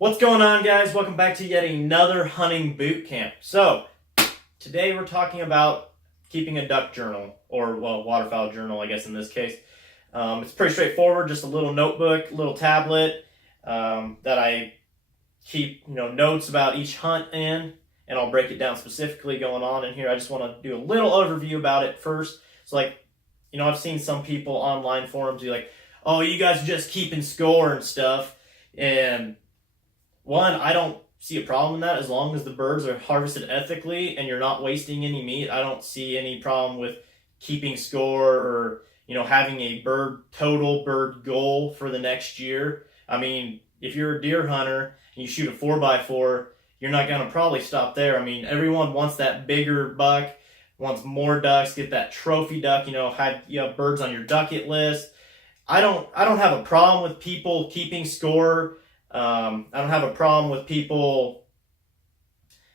What's going on, guys? Welcome back to yet another hunting boot camp. So today we're talking about keeping a duck journal, or waterfowl journal, I guess in this case. It's pretty straightforward, just a little notebook, little tablet that I keep notes about each hunt in, and I'll break it down specifically going on in here. I just want to do a little overview about it first. So I've seen some people online forums be like, oh, you guys are just keeping score and stuff. And one, I don't see a problem in that as long as the birds are harvested ethically and you're not wasting any meat. I don't see any problem with keeping score or, having a total bird goal for the next year. I mean, if you're a deer hunter and you shoot a 4x4, you're not going to probably stop there. I mean, everyone wants that bigger buck, wants more ducks, get that trophy duck, have birds on your ducket list. I don't have a problem with people keeping score. I don't have a problem with people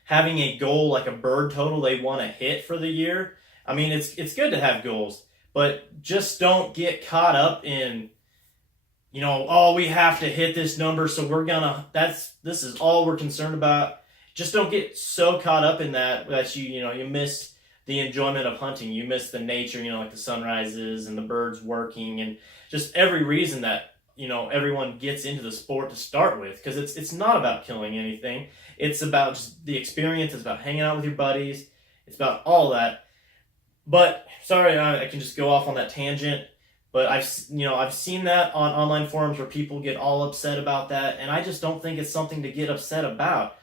having a goal like a bird total they want to hit for the year. I mean, it's good to have goals, but just don't get caught up in, oh, we have to hit this number, so this is all we're concerned about. Just don't get so caught up in that you miss the enjoyment of hunting. You miss the nature, like the sunrises and the birds working and just every reason that everyone gets into the sport to start with, because it's not about killing anything. It's about just the experience. It's about hanging out with your buddies. It's about all that. But sorry, I can just go off on that tangent. But I've seen that on online forums where people get all upset about that, and I just don't think it's something to get upset about.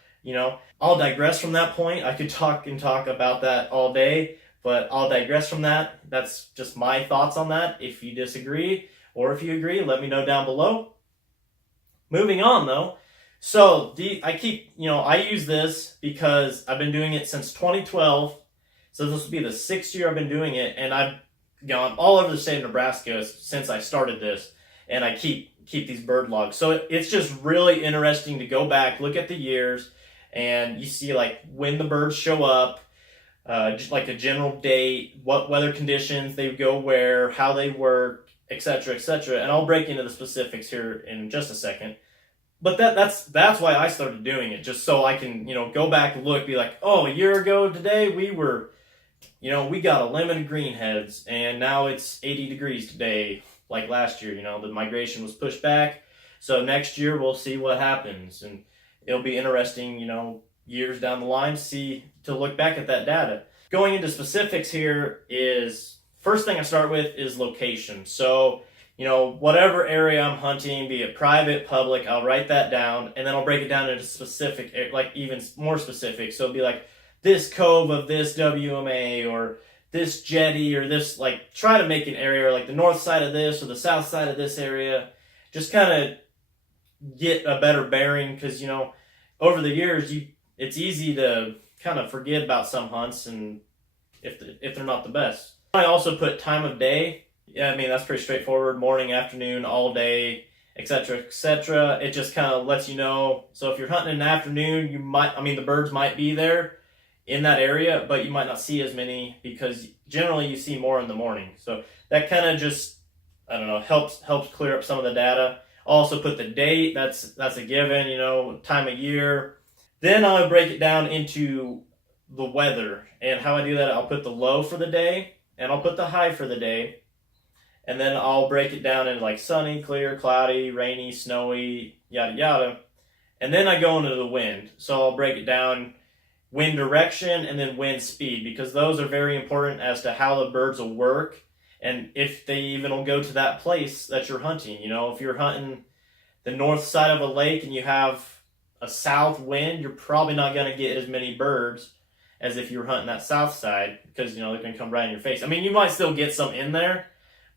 I'll digress from that point. I could talk about that all day, but I'll digress from that. That's just my thoughts on that. If you disagree, or if you agree, let me know down below. Moving on though. So I use this because I've been doing it since 2012. So this will be the 6th year I've been doing it, and I've gone all over the state of Nebraska since I started this, and I keep these bird logs. So it's just really interesting to go back, look at the years, and you see like when the birds show up, just like a general date, what weather conditions they go where, how they work, etc., etc. And I'll break into the specifics here in just a second. But that's why I started doing it, just so I can go back and look, be like, oh, a year ago today we got a lemon of greenheads, and now it's 80 degrees today, like last year. The migration was pushed back, so next year we'll see what happens, and it'll be interesting, years down the line, to look back at that data. Going into specifics here is, first thing I start with is location. So, whatever area I'm hunting, be it private, public, I'll write that down, and then I'll break it down into specific, like even more specific. So it'll be like this cove of this WMA, or this jetty, or this, like, try to make an area like the north side of this or the south side of this area. Just kind of get a better bearing, because, over the years, it's easy to kind of forget about some hunts, and if they're not the best. I also put time of day. Yeah, I mean, that's pretty straightforward. Morning, afternoon, all day, etc., etc. It just kind of lets you know. So if you're hunting in the afternoon, the birds might be there in that area, but you might not see as many, because generally you see more in the morning. So that kind of just, helps clear up some of the data. I'll also put the date. That's a given, time of year. Then I'll break it down into the weather. And how I do that, I'll put the low for the day, and I'll put the high for the day. And then I'll break it down into like sunny, clear, cloudy, rainy, snowy, yada yada. And then I go into the wind. So I'll break it down wind direction and then wind speed, because those are very important as to how the birds will work, and if they even will go to that place that you're hunting. If you're hunting the north side of a lake and you have a south wind, you're probably not going to get as many birds as if you're hunting that south side, because they're going to come right in your face. I mean, you might still get some in there,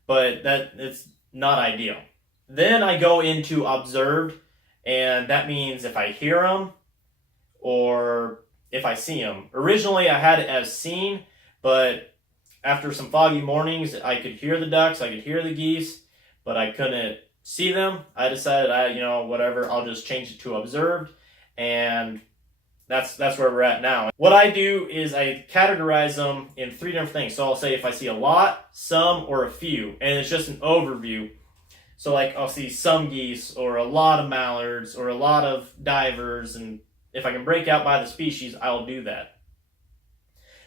but it's not ideal. Then I go into observed, and that means if I hear them or if I see them. Originally I had it as seen, but after some foggy mornings, I could hear the ducks, I could hear the geese, but I couldn't see them. I decided whatever, I'll just change it to observed, and that's where we're at now. What I do is I categorize them in 3 different things. So I'll say if I see a lot, some, or a few, and it's just an overview. So like I'll see some geese or a lot of mallards or a lot of divers, and if I can break out by the species, I'll do that.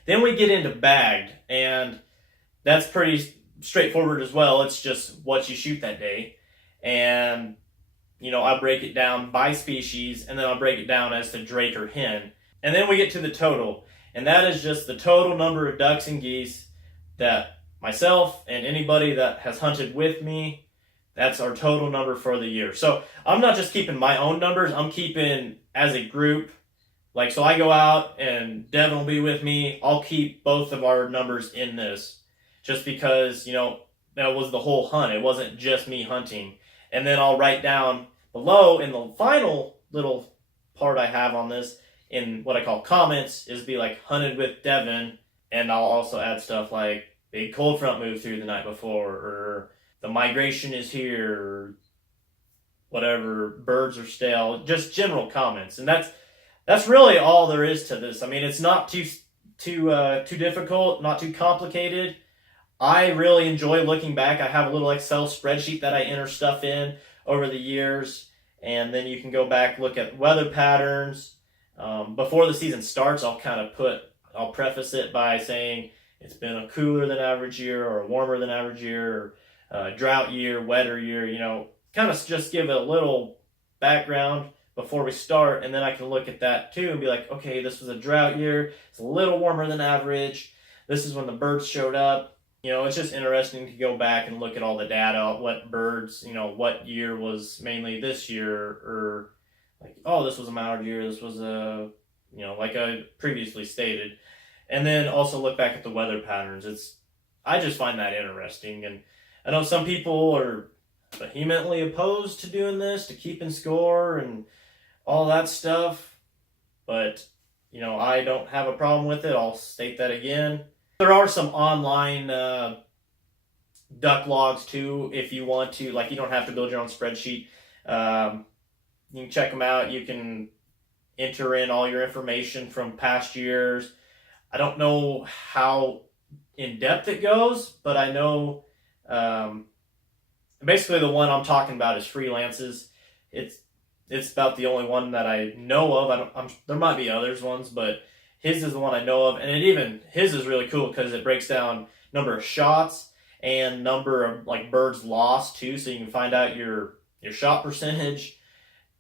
Then we get into bagged, and that's pretty straightforward as well. It's just what you shoot that day. And, I break it down by species, and then I'll break it down as to drake or hen. And then we get to the total. And that is just the total number of ducks and geese that myself and anybody that has hunted with me, that's our total number for the year. So I'm not just keeping my own numbers, I'm keeping as a group. Like, so I go out and Devin will be with me. I'll keep both of our numbers in this just because, that was the whole hunt. It wasn't just me hunting. And then I'll write down below in the final little part I have on this in what I call comments is be like hunted with Devin. And I'll also add stuff like big cold front moved through the night before, or the migration is here, or whatever, birds are stale, just general comments. And that's really all there is to this. I mean, it's not too difficult, not too complicated. I really enjoy looking back. I have a little Excel spreadsheet that I enter stuff in over the years, and then you can go back, look at weather patterns. Before the season starts, I'll preface it by saying it's been a cooler than average year, or a warmer than average year, or drought year, wetter year, kind of just give it a little background before we start, and then I can look at that too and be like, okay, this was a drought year, it's a little warmer than average, this is when the birds showed up. It's just interesting to go back and look at all the data, what birds, what year was mainly this year, or like, oh, this was a mallard year, this was a, like I previously stated. And then also look back at the weather patterns. I just find that interesting. And I know some people are vehemently opposed to doing this, to keeping score and all that stuff. But, I don't have a problem with it. I'll state that again. There are some online duck logs too, if you want to. Like, you don't have to build your own spreadsheet. You can check them out. You can enter in all your information from past years. I don't know how in depth it goes, but I know basically the one I'm talking about is Freelance's. It's about the only one that I know of. There might be others ones, but his is the one I know of, and his is really cool because it breaks down number of shots and number of like birds lost too, so you can find out your shot percentage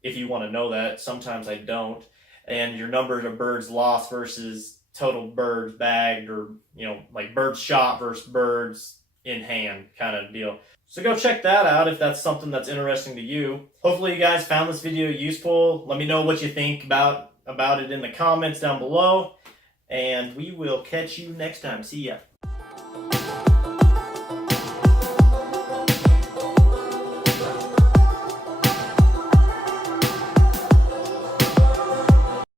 if you want to know that. Sometimes I don't, and your number of birds lost versus total birds bagged, or like birds shot versus birds in hand kind of deal. So go check that out if that's something that's interesting to you. Hopefully you guys found this video useful. Let me know what you think about it in the comments down below, and we will catch you next time. See ya.